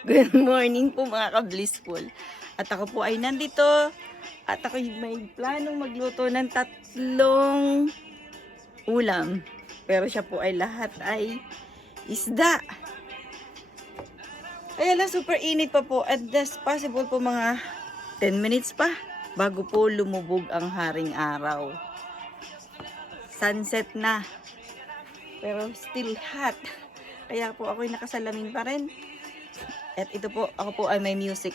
Good morning po mga ka-blissful. At ako po ay nandito at ako may planong magluto ng 3 ulam. Pero siya po ay lahat ay isda. Kaya lang super init pa po at that's possible po mga 10 minutes pa bago po lumubog ang haring araw. Sunset na. Pero still hot. Kaya po ako'y nakasalamin pa rin. At ito po, ako po ay may music.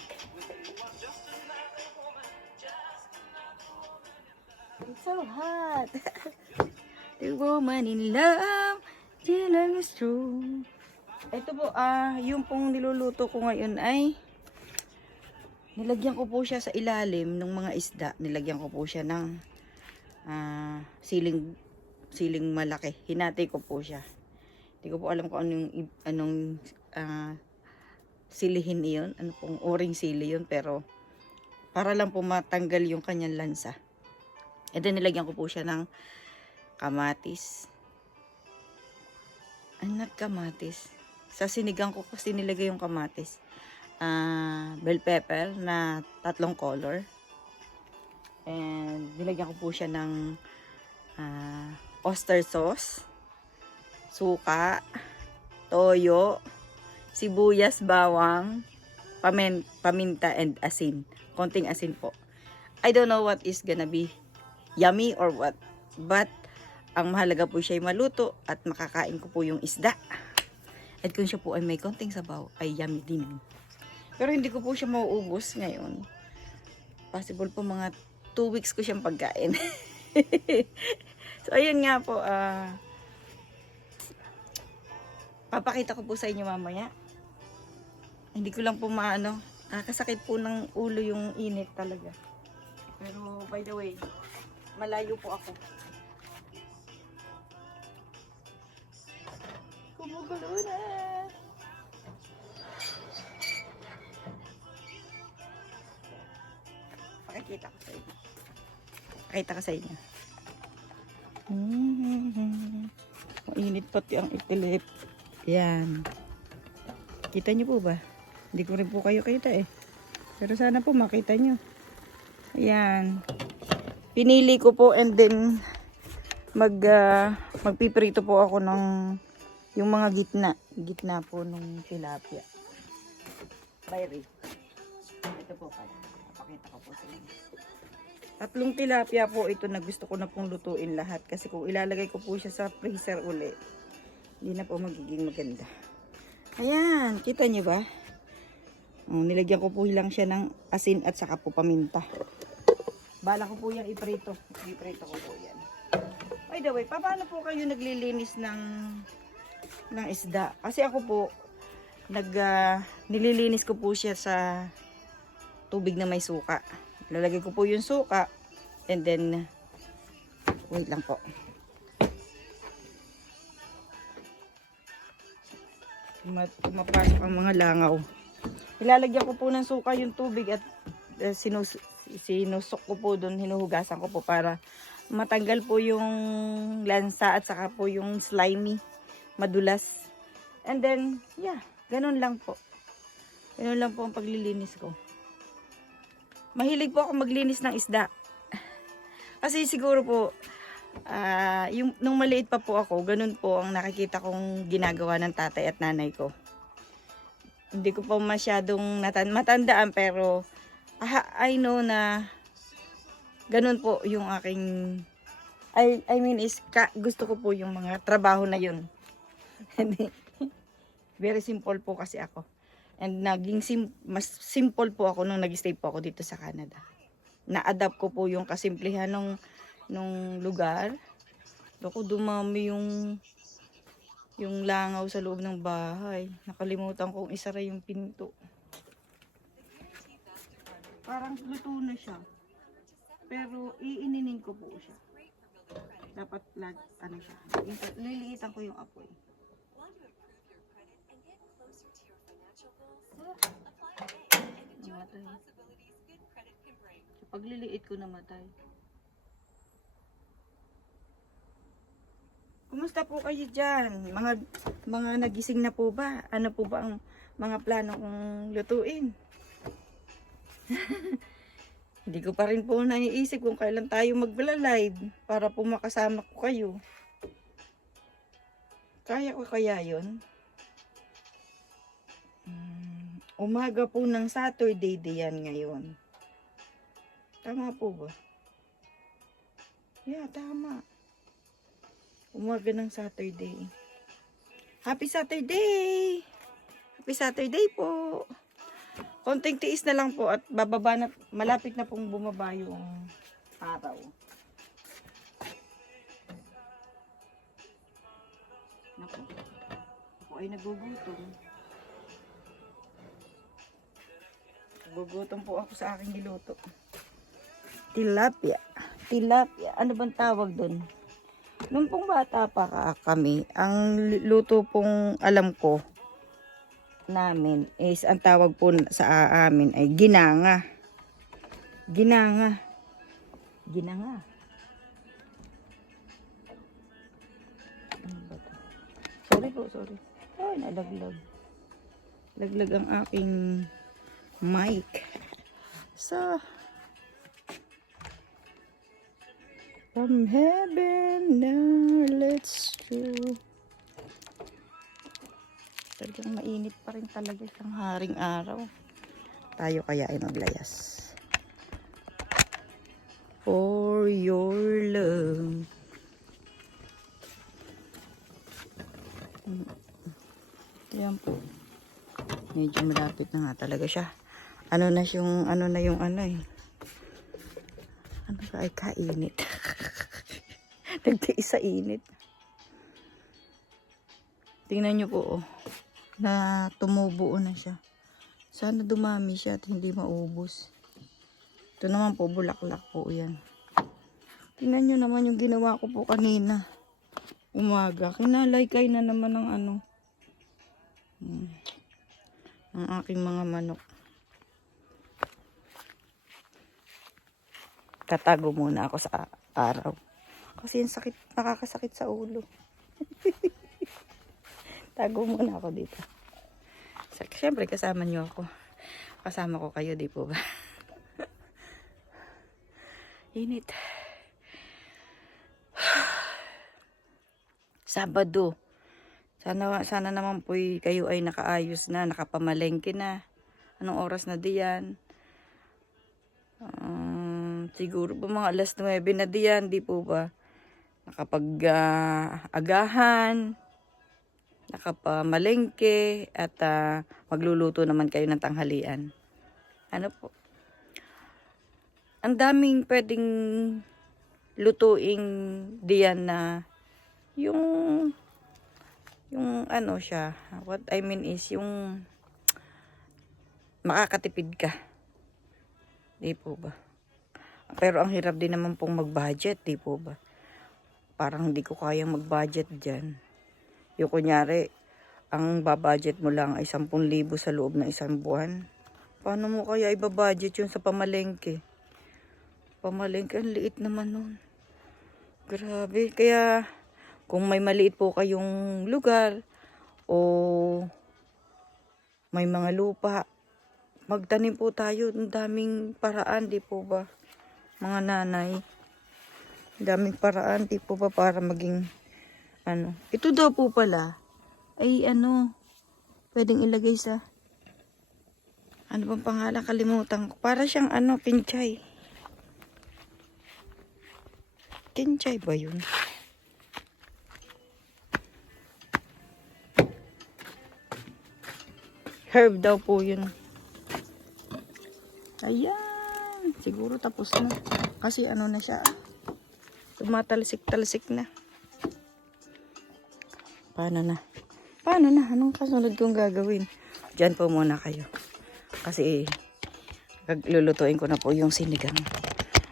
It's so hot. The woman in love, Dylan is true. Ito po, yung pong niluluto ko ngayon ay nilagyan ko po siya sa ilalim ng mga isda. Nilagyan ko po siya ng siling malaki. Hinati ko po siya. Hindi ko po alam kung anong silihin iyon, ano pong oring sili yun, pero para lang po matanggal yung kanyang lansa. And then nilagyan ko po siya ng kamatis. Not kamatis. Sa sinigang ko kasi nilagay yung kamatis. Bell pepper na 3 color. And nilagyan ko po siya ng oyster sauce, suka, toyo, sibuyas, bawang, paminta, and asin. Konting asin po. I don't know what is gonna be yummy or what. But, ang mahalaga po siya ay maluto at makakain ko po yung isda. At kung siya po ay may konting sabaw, ay yummy din. Pero hindi ko po siya mauubos ngayon. Possible po mga 2 weeks ko siyang pagkain. So, ayun nga po. Papakita ko po sa inyo mamaya. Hindi ko lang po maano. Kasakit po ng ulo yung init talaga. Pero by the way, malayo po ako. Kumugulo na. Pakikita ko sa inyo. Pakita ko sa inyo. Mainit pati ang itilip. Yan. Kita nyo po ba? Hindi ko rin po kayo kita eh. Pero sana po makita nyo. Ayan. Pinili ko po and then magpiprito po ako ng yung mga gitna po ng tilapia. Bayri. Ito po pala. Papakita ko po sa inyo. 3 tilapia po ito na gusto ko na pong lutuin lahat. Kasi kung ilalagay ko po siya sa freezer uli, hindi na po magiging maganda. Ayan. Kita nyo ba? Nilagyan ko po lang siya ng asin at saka po paminta. Bala ko po yung iprito. Iprito ko po yan. By the way, paano po kayo naglilinis ng isda? Kasi ako po, nililinis ko po siya sa tubig na may suka. Lalagay ko po yung suka and then, wait lang po. Mapasok ang mga langaw. Ilalagyan ko po ng suka yung tubig at sinusok ko po doon, hinuhugasan ko po para matanggal po yung lansa at saka po yung slimy, madulas. And then, yeah, ganun lang po. Ganun lang po ang paglilinis ko. Mahilig po ako maglinis ng isda. Kasi siguro po, nung maliit pa po ako, ganun po ang nakikita kong ginagawa ng tatay at nanay ko. Hindi ko pa masyadong matandaan pero I know na ganun po yung aking I mean is gusto ko po yung mga trabaho na yun. Very simple po kasi ako. And mas simple po ako nung nag-stay po ako dito sa Canada. Na-adapt ko po yung kasimplihan nung lugar. Loko, dumami yung langaw sa loob ng bahay. Nakalimutan kong isara yung pinto. Parang luto na siya. Pero iininin ko po siya. Dapat ano siya. Liliitan ko yung apoy. Namatay. Pag liliit ko namatay. Kumusta po kayo dyan? Mga nagising na po ba? Ano po ba ang mga plano kong lutuin. Hindi ko pa rin po naiisip kung kailan tayo magla-live para po makasama ko kayo. Kaya ko kaya yun? Umaga po ng Saturday diyan ngayon. Tama po ba? Yeah, tama. Umaga ng Saturday. Happy Saturday! Happy Saturday po! Konting tiis na lang po at bababa na, malapit na pong bumaba yung araw. Naku, ako ay nagugutom. Nagugutom po ako sa aking niluto. Tilapia. Tilapia. Ano bang tawag doon? Nung pong bata pa kami, ang luto pong alam ko namin is ang tawag po sa amin ay ginanga. Ginanga. Ginanga. Ano ba to? Sorry po, sorry. Ay, nalaglag. Laglag ang aking mic. So, from heaven now let's go. Talagang mainit pa rin talaga isang haring araw. Tayo kaya ay maglayas. For your love. Yan po. Medyo malapit na nga talaga siya. Ano na yung ano eh. Ano ka ay kainit. Nagtiis sa init. Tingnan nyo po oh. Na tumubuo na siya. Sana dumami siya at hindi maubos. Ito naman po, bulaklak po yan. Tingnan nyo naman yung ginawa ko po kanina. Umaga. Kinalaykay na naman ng ano. Ang aking mga manok. Tatago muna ako sa araw. Kasi yung sakit, nakakasakit sa ulo. Tago muna ako dito. Siyempre kasama nyo ako. Kasama ko kayo, di po ba? Init. Sabado. Sana naman po kayo ay nakaayos na, nakapamalengke na. Anong oras na diyan? Siguro po mga alas 9 na diyan, di po ba? Nakapag-agahan. Nakapamalengke at magluluto naman kayo ng tanghalian. Ano po? Ang daming pwedeng lutuing diyan na yung ano siya, what I mean is yung makakatipid ka. Di po ba? Pero ang hirap din naman pong mag-budget, di po ba? Parang hindi ko kayang mag-budget dyan. Yung kunyari, ang babudget mo lang ay 10,000 sa loob ng isang buwan. Paano mo kaya ibabudget yun sa pamalengke? Pamalengke, ang liit naman nun. Grabe. Kaya, kung may maliit po kayong lugar, o may mga lupa, magtanim po tayo. Ang daming paraan, di po ba? Mga nanay. Ang daming paraan, di po ba, para maging ano. Ito daw po pala ay ano, pwedeng ilagay sa ano bang pangalan, kalimutan ko. Para siyang ano, kinchay. Kinchay ba yun? Herb daw po yun. Ayan, siguro tapos na. Kasi ano na siya, tumatalsik-talsik na. Paano na? Paano na? Anong kasunod kong gagawin? Diyan po muna kayo. Kasi lulutuin ko na po yung sinigang.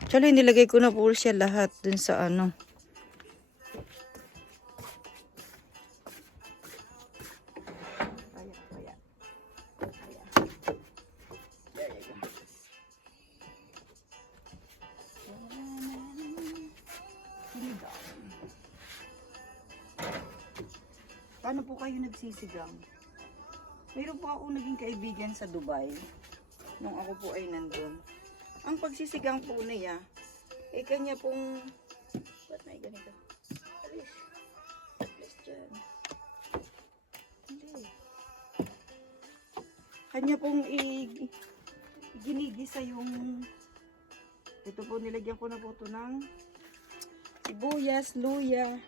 Actually, nilagay ko na po siya lahat dun sa ano. Paano po kayo nagsisigang? Mayroon po ako naging kaibigan sa Dubai. Nung ako po ay nandun. Ang pagsisigang po niya, kanya pong, ba't may ganito? Alis. Alis dyan. Hindi. Kanya pong ginigisa yung, ito po nilagyan ko na po ito ng sibuyas, luya,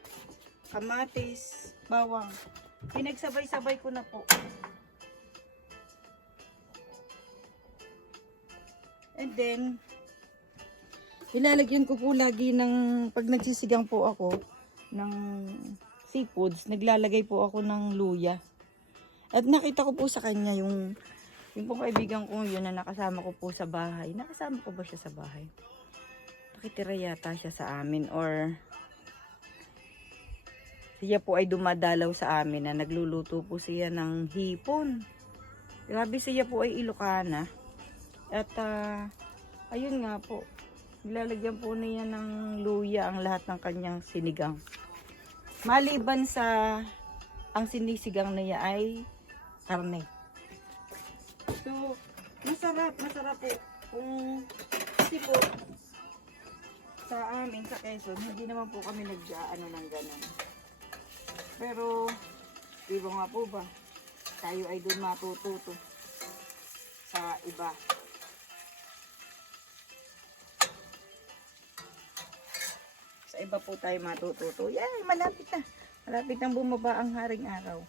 kamatis, bawang. Pinagsabay-sabay ko na po. And then, ilalagyan ko po lagi ng, pag nagsisigang po ako ng seafoods, naglalagay po ako ng luya. At nakita ko po sa kanya yung po kaibigan ko yun na nakasama ko po sa bahay. Nakasama ko ba siya sa bahay? Nakitira yata siya sa amin or siya po ay dumadalaw sa amin na nagluluto po siya ng hipon. Grabe, siya po ay Ilocana. At ayun nga po, nilalagyan po niya ng luya ang lahat ng kanyang sinigang. Maliban sa ang sinisigang niya ay karne. So, masarap po. Kung kasi po sa amin sa Quezon, hindi naman po kami nag-ano ng ganun. Pero, di ba nga po ba, tayo ay doon matututo sa iba. Sa iba po tayo matututo. Yan, malapit na. Malapit nang bumaba ang haring araw.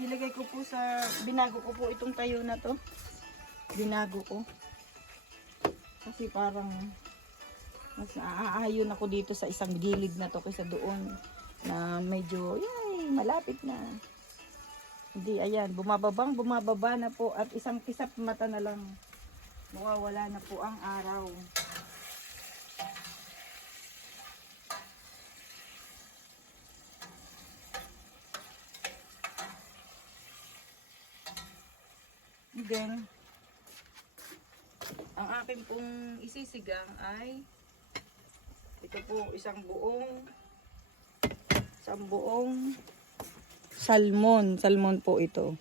Nilagay ko po sa, binago ko po itong tayo na to. Binago ko. Kasi parang mas naaayon ako dito sa isang gilid na to kaysa doon na medyo, yay, malapit na. Hindi, ayan, bumababa na po at isang kisap mata na lang. Mawawala na po ang araw. Then, ang akin pong isisigang ay ito po isang buong salmon po ito.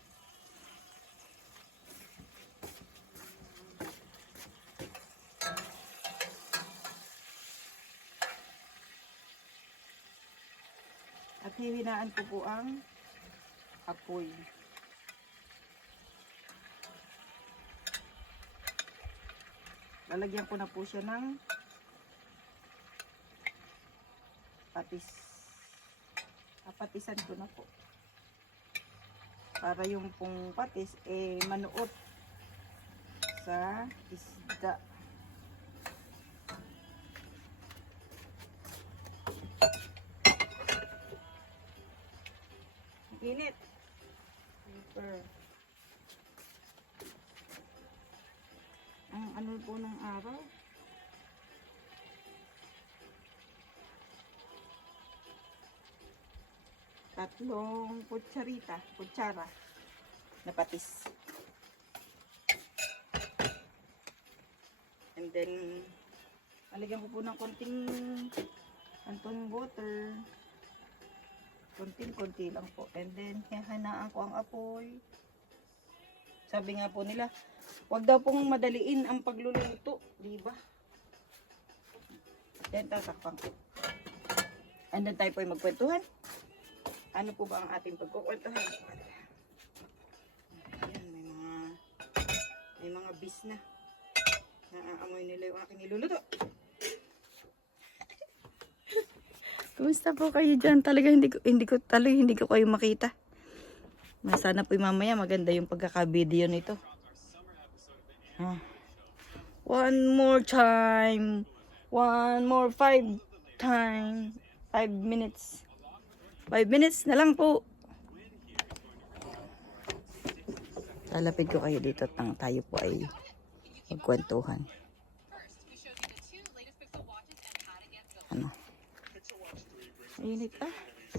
At hihinaan ko po ang apoy. Lalagyan ko na po siya ng patis. Papatisan ko na po. Para yung pong patis manuot sa isda. Init. Super. Ang ano po ng araw. Tatlong kutsara na patis. And then, alagyan ko po ng konting water. Konting-konti lang po. And then, hahanaan ko ang apoy. Sabi nga po nila, huwag daw pong madaliin ang pagluluto. Diba? Then, tatakpan ko. And then, tayo po ay magkwentuhan. Ano po ba ang ating pagkukwentuhan? Ayan, may mga bis na. Naaamoy nila yung aking niluluto. Kumusta po kayo dyan? Talaga hindi ko kayo makita. Sana po mamaya maganda yung pagkaka-video nito. One more time. One more 5 minutes. 5 minutes na lang po. Lalapit ko kayo dito at tayo po ay magkwentuhan. Ano? Mainit pa.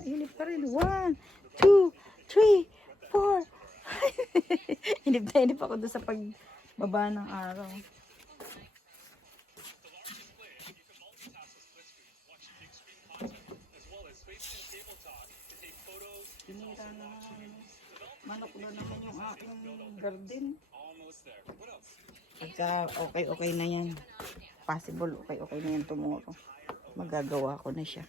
Mainit pa rin. 1, 2, 3, 4, 5. Inip na inip ako doon sa pagbaba ng araw. Tinira na manok doon naman yung aking garden. Pagka okay na yan. Possible okay na yan tomorrow. Magagawa ko na siya.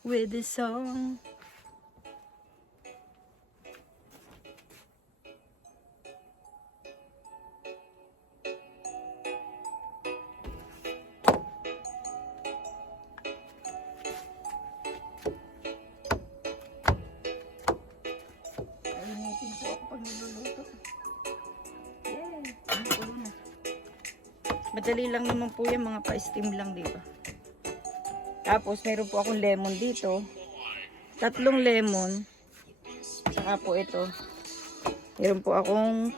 With the song. Ayunitin po ako pag niluluto. Yay! Ang kulo na. Madali lang naman po yan, mga pa-steam lang, di ba? Tapos, meron po akong lemon dito. 3 lemon. Saka po ito. Meron po akong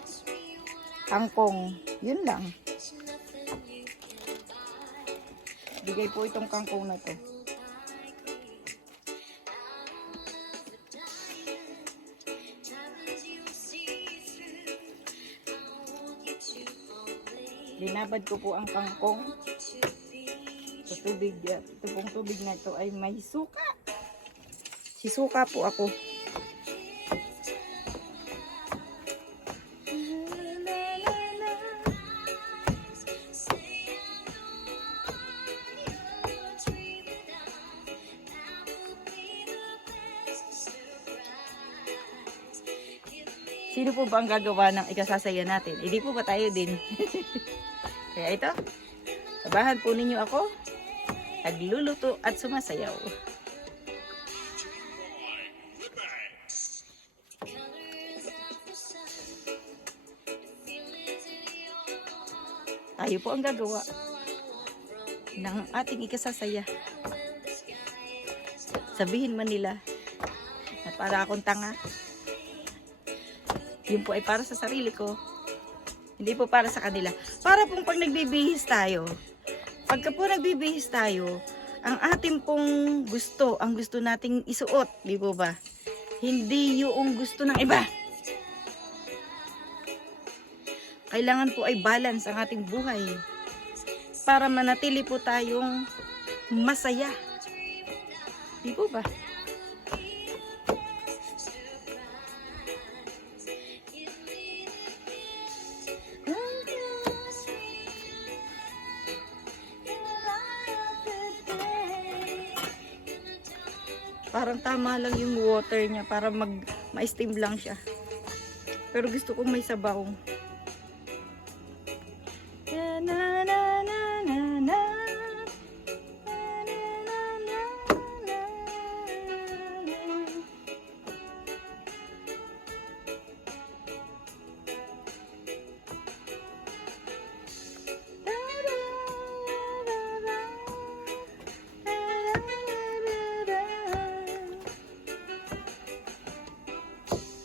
kangkong. Yun lang. Bigay po itong kangkong na to. Binabad ko po ang kangkong sa tubig. Ito pong tubig na ito ay may suka. Sisuka po ako. Sino po ba ang gagawa ng ikasasaya natin? Hindi po ba tayo din? Kaya ito, sabahan po ninyo ako, nagluluto at sumasayaw. Tayo po ang gagawa ng ating ikasasaya. Sabihin man nila na para akong tanga. Yun po ay para sa sarili ko. Hindi po para sa kanila. Para pong pag nagbibihis tayo, pagka po nagbibihis tayo, ang ating pong gusto, ang gusto nating isuot, di po ba? Hindi yung gusto ng iba. Kailangan po ay balance ang ating buhay para manatili po tayong masaya. Di po ba? Parang tama lang yung water niya para ma-steam lang siya. Pero gusto kong may sabaw. Na, na, na, na, na, na.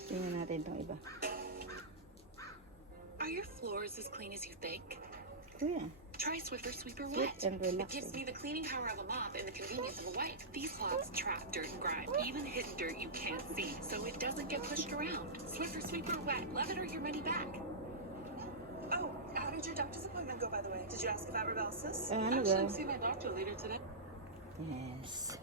Tingnan natin itong iba. Are your floors as clean as you think? Yeah. Try Swiffer Sweeper Sweet Wet. and It relaxing. gives me the cleaning power of a mop and the convenience of a wipe. These cloths trap dirt and grime, even hidden dirt you can't see, so it doesn't get pushed around. Swiffer Sweeper Wet. Love it or your money back. Oh, how did your doctor's appointment go, by the way? Did you ask about Rybelsus? Ano ba? Actually, see my doctor later today. Yes.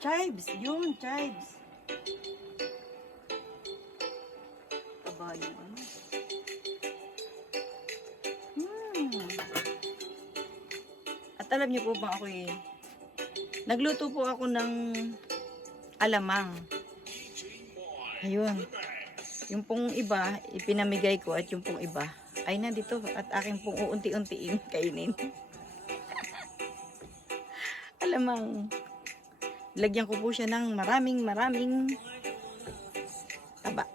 Chives! Yun, chives! Taba yung ano. At alam niyo po ba ako nagluto po ako ng alamang. Ayun. Yung pong iba, ipinamigay ko at yung pong iba ay nandito at aking pong uunti-untiin kainin. Alamang. Lagyan ko po siya ng maraming taba.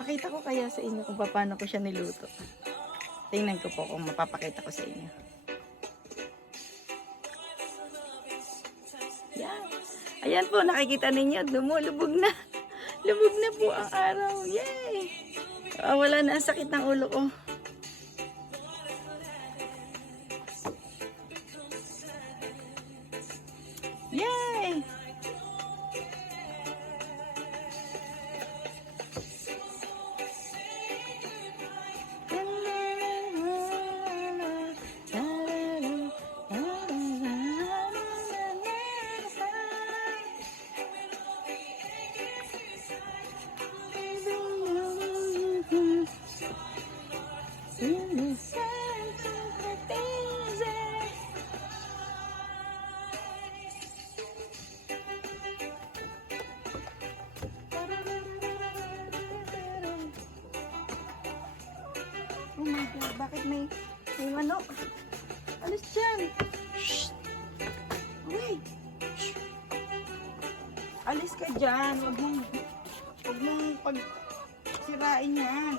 Pakita ko kaya sa inyo kung paano ko siya niluto. Tingnan ko po kung mapapakita ko sa inyo. Ayan po, nakikita ninyo, lumulubog na. Lubog na po ang araw. Yay! Wala na ang sakit ng ulo ko. Yay! Oh my God, bakit may manok? Alis dyan! Shh! Wait! Shh! Alis ka dyan! Huwag mong pagsirain yan.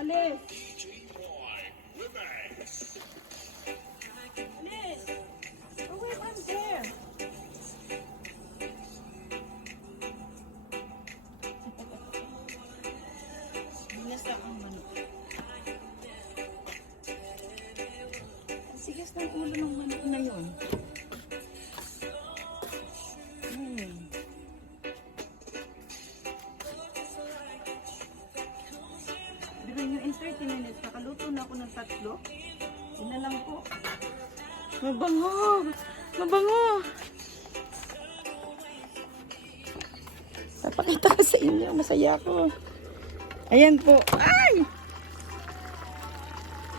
Alis! Alis! Oh wait, I'm there! Alis na ang manok. Sigas ng ulo ng manok na yun. Pero yung in 30 minutes, nakaluto na ako ng 3. Yun na lang po. Mabango! Mabango! Papakita ko sa inyo. Masaya ako. Ayan po. Ay!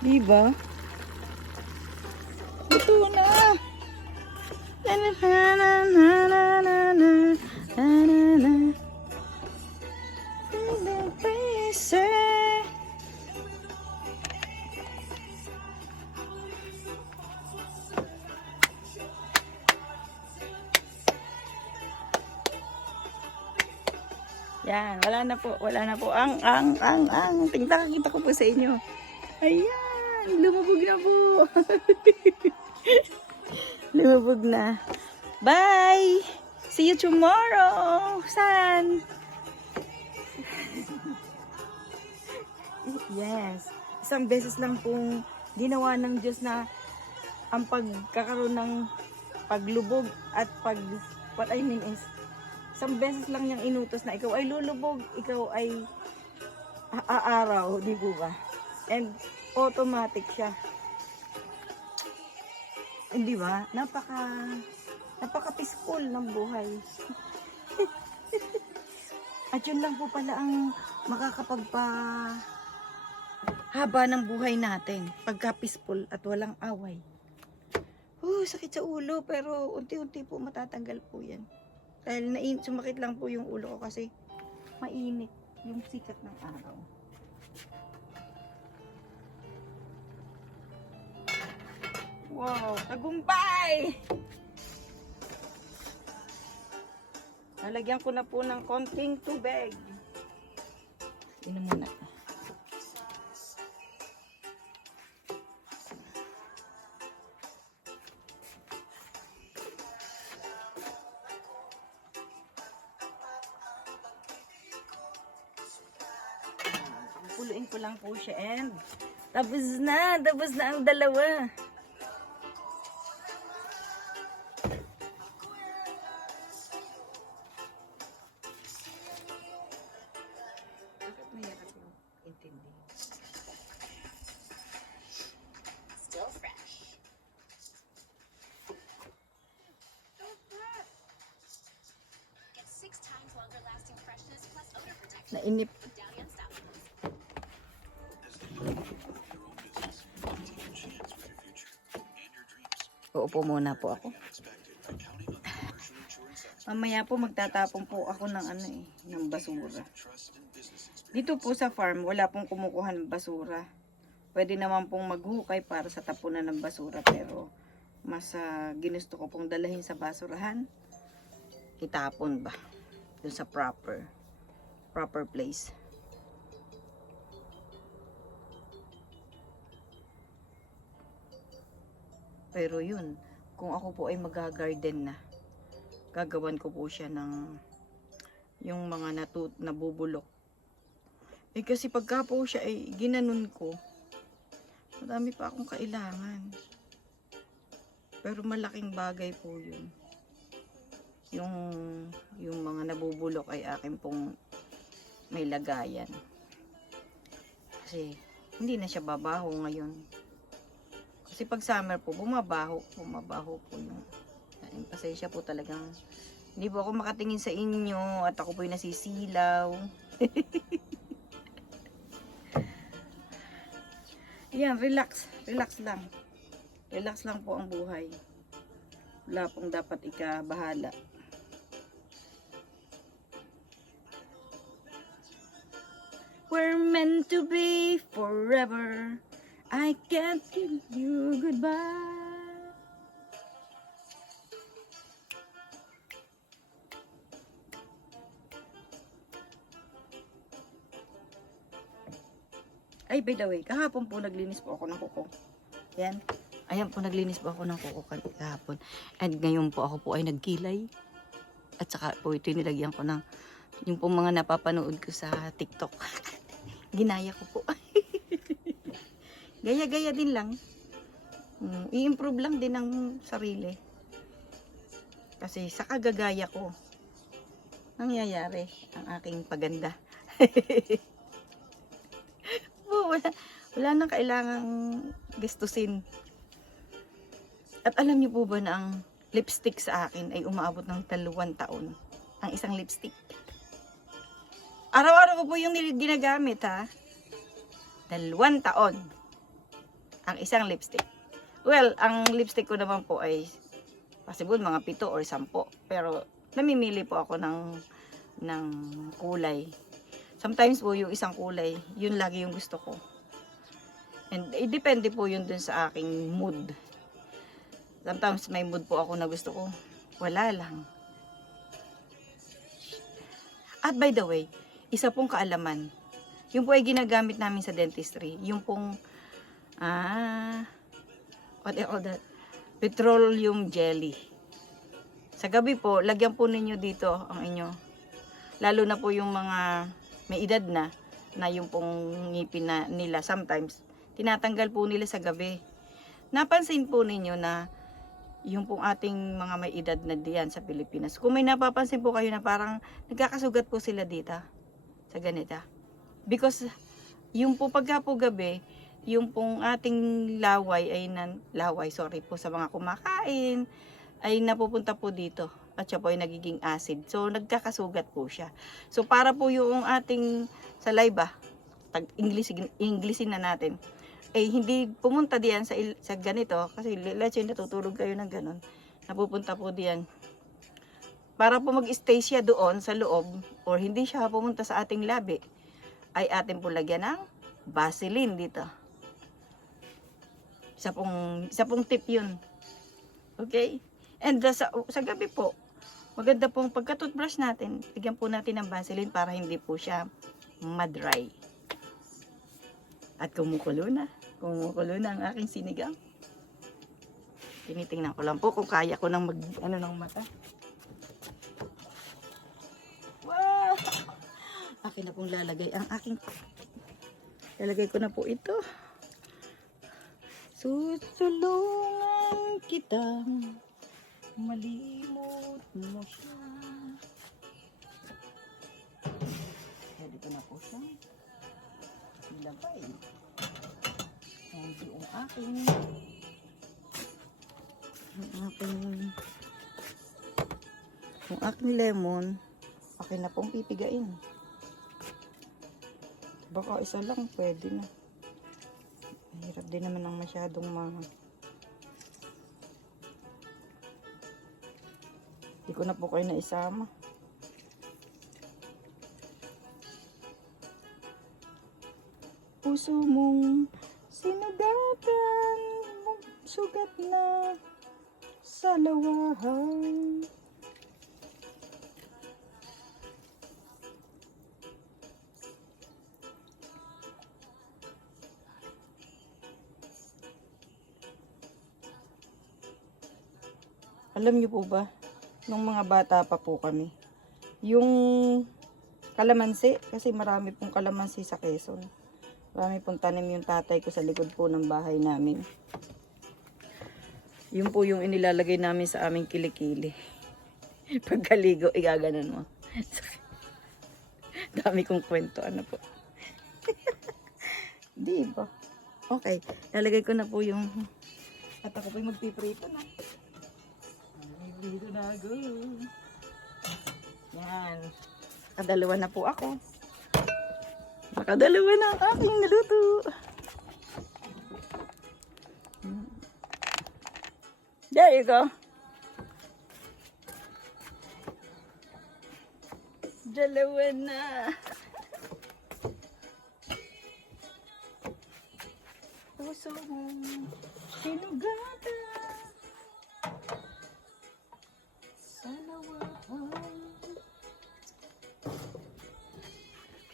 Diba? Ito na. Na na na na na na na na na na. Yan, wala na po, wala na po. Tingnan, kita ko po sa inyo. Ayan, lumubog na po. Lumubog na. Bye! See you tomorrow! San? Yes. Isang beses lang pong ginawa ng Diyos na ang pagkakaroon ng paglubog at what I mean is, isang beses lang niyang inutos na ikaw ay lulubog, ikaw ay aaraw, di ba? And automatic siya. Hindi ba? Napaka-peaceful ng buhay. At yun lang po pala ang makakapagpahaba ng buhay natin. Pagka-peaceful at walang away. Sakit sa ulo pero unti-unti po matatanggal po yan. Dahil sumakit lang po yung ulo ko kasi mainit yung sikat ng araw. Wow, tagumpay! Nalagyan ko na po ng konting tubig. Inom muna. Puluin ko lang po siya and tapos na ang dalawa. Still fresh. Get 6 times longer lasting freshness plus odor protection. Nainip. Dahlia Style. Uupo muna po ako. Mamaya po magtatapon po ako ng ng basura. Dito po sa farm, wala pong kumukuha ng basura. Pwede naman pong maghukay para sa tapunan ng basura, pero mas ginusto ko pong dalahin sa basurahan. Itapon ba? Dun sa proper place. Pero yun, kung ako po ay mag-garden na, gagawan ko po siya ng yung mga nabubulok. Eh kasi pagka po siya ay ginanon ko, madami pa akong kailangan. Pero malaking bagay po yun. Yung mga nabubulok ay akin pong may lagayan. Kasi hindi na siya babaho ngayon. Kasi pag summer po, bumabaho po yung pasensya po talagang hindi po ako makatingin sa inyo at ako po yung nasisilaw. Yan, relax lang. Relax lang po ang buhay. Wala pong dapat ikabahala. We're meant to be forever. I can't give you goodbye. Ay, by the way, kahapon po naglinis po ako ng kuko. Yan. Ayan po, naglinis po ako ng kuko kahapon. And ngayon po ako po ay nagkilay. At saka po ito nilagyan ko ng yung po mga napapanood ko sa TikTok. Ginaya ko po. Gaya-gaya din lang. I-improve lang din ang sarili. Kasi sa kagagaya ko, nangyayari ang aking paganda. Wala nang kailangang gastusin. At alam niyo po ba na ang lipstick sa akin ay umaabot ng 2 taon? Ang isang lipstick. Araw-araw ko po yung ginagamit, ha? 2 taon. Ang isang lipstick. Well, ang lipstick ko naman po ay possible mga 7 or 10. Pero namimili po ako ng kulay. Sometimes po yung isang kulay, yun lagi yung gusto ko. And depende po yun dun sa aking mood. Sometimes may mood po ako na gusto ko. Wala lang. At by the way, isa pong kaalaman. Yung po ay ginagamit namin sa dentistry. Yung pong, what do you call that? Petroleum jelly. Sa gabi po, lagyan po ninyo dito ang inyo. Lalo na po yung mga may edad na yung pong ngipin na nila sometimes, tinatanggal po nila sa gabi. Napansin po ninyo na yung pong ating mga may edad na diyan sa Pilipinas, kung may napapansin po kayo na parang nagkakasugat po sila dito sa ganita. Because yung po pagka po gabi, yung pong ating laway po sa mga kumakain, ay napupunta po dito. At siya po ay nagiging acid. So, nagkakasugat po siya. So, para po yung ating saliva, Englishin na natin, eh, hindi pumunta diyan sa ganito. Kasi, let's say, natutulog kayo ng ganon. Napupunta po diyan. Para po mag-stay siya doon sa loob, or hindi siya pumunta sa ating labi, ay atin po lagyan ng Vaseline dito. Isa pong tip yun. Okay? And sa gabi po, maganda pong pagka-toothbrush natin, bigyan po natin ng Vaseline para hindi po siya ma-dry. At kumukulo na ang aking sinigang. Tinitingnan ko lang po kung kaya ko nang ng mata. Wow! Akin na pong lalagay ang aking, lalagay ko na po ito. Susulungan kita, malimot mo siya. Pwede ko na po siya ilagay. Hindi yung aking lemon, akin na pong pipigain. Baka isa lang pwede na. Mahirap din naman ang masyadong hindi ko na po kayo naisama. Puso mong sinugatan, sugat na sa lawahan. Alam niyo po ba nung mga bata pa po kami. Yung kalamansi, kasi marami pong kalamansi sa Quezon. Marami pong tanim yung tatay ko sa likod po ng bahay namin. Yun po yung inilalagay namin sa aming kilikili. Pagkaligo, igaganon mo. Dami kong kwento, ano po. Di ba? Okay, lalagay ko na po yung... At ako po'y magpiprito na. Magpiprito na ako. Yan. Nakadalawa na po ako. Nakadalawa na ang aking naluto. There you go. Dalawa na. Puso mo, sinugatan. Sa lawahan.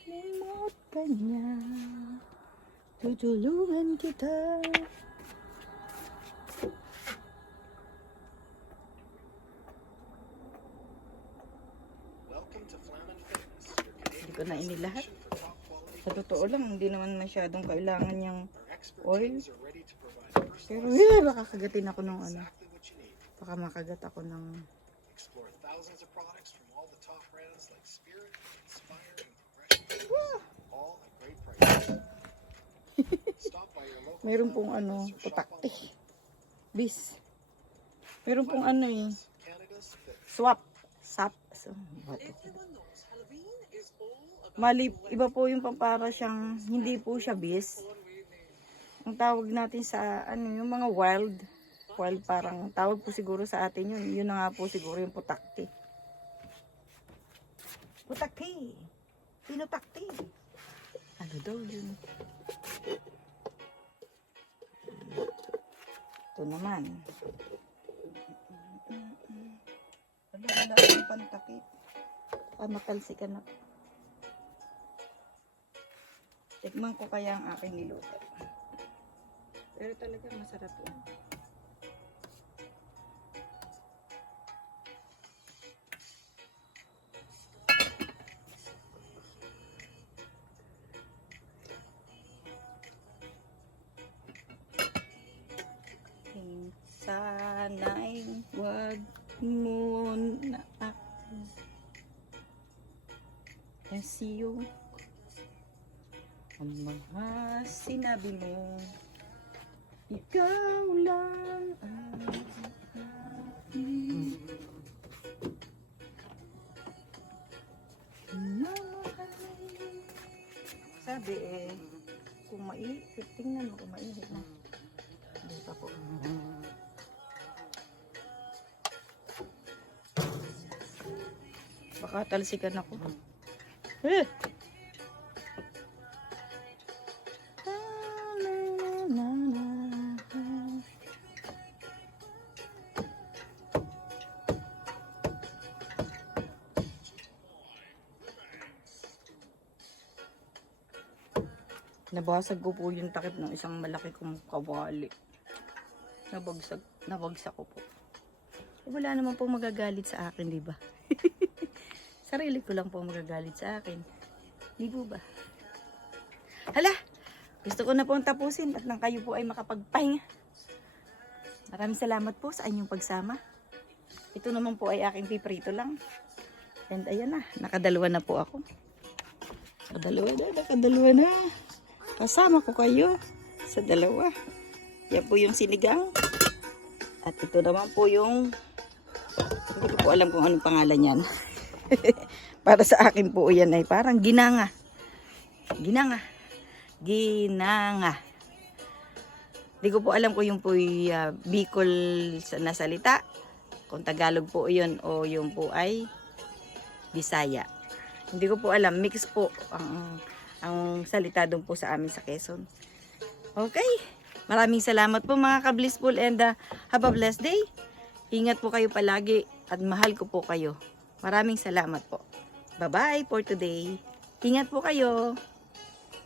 Limot ka niya. Tutulungan kita. Hindi ko na inilahat. Sa totoo lang, hindi naman masyadong kailangan yung oil. Pero yeah, baka kagatin ako ng ano. Baka makagat ako ng... Mayroon pong ano, putakti. Bis. Mayroon pong ano eh. Swap. Sap. So, mali, iba po yung pampara siyang, hindi po siya bis. Ang tawag natin sa, ano, yung mga wild. Wild parang, tawag po siguro sa atin yun. Yun na nga po siguro yung putakti. Putakti. Pinutakti. Ano daw yun? Ito naman. Wala akong pantakip. Matalsikan na. Tikman ko kaya ang aking niluto. Pero talaga masarap yan. Sana'y wag mo na ako nasiyo ang mga sinabi mo, ikaw lang ang sabi eh, kung mainit, tingnan mo kung mainit na. Hindi pa po. Baka talsikan ako. Eh! Nabasag ko po yung takip ng isang malaki kong kawali. Nabagsak ko po. Eh, wala naman po magagalit sa akin, di ba? Sarili ko lang po magagalit sa akin. Di po ba? Hala! Gusto ko na pong tapusin at nang kayo po ay makapagpahinga. Maraming salamat po sa inyong pagsama. Ito naman po ay aking piprito lang. And ayan na, nakadalawa na po ako. Nakadalawa na. Kasama ko kayo sa dalawa. Yan po yung sinigang. At ito naman po yung, hindi ko po alam kung anong pangalan yan. Para sa akin po yan ay parang ginanga. Ginanga. Hindi ko po alam kung yung po Bicol na salita. Kung Tagalog po yun o yung po ay Bisaya. Hindi ko po alam. Mix po ang salita doon po sa amin sa Quezon. Okay. Maraming salamat po mga ka-blissful and have a blessed day. Ingat po kayo palagi at mahal ko po kayo. Maraming salamat po. Bye-bye for today. Ingat po kayo.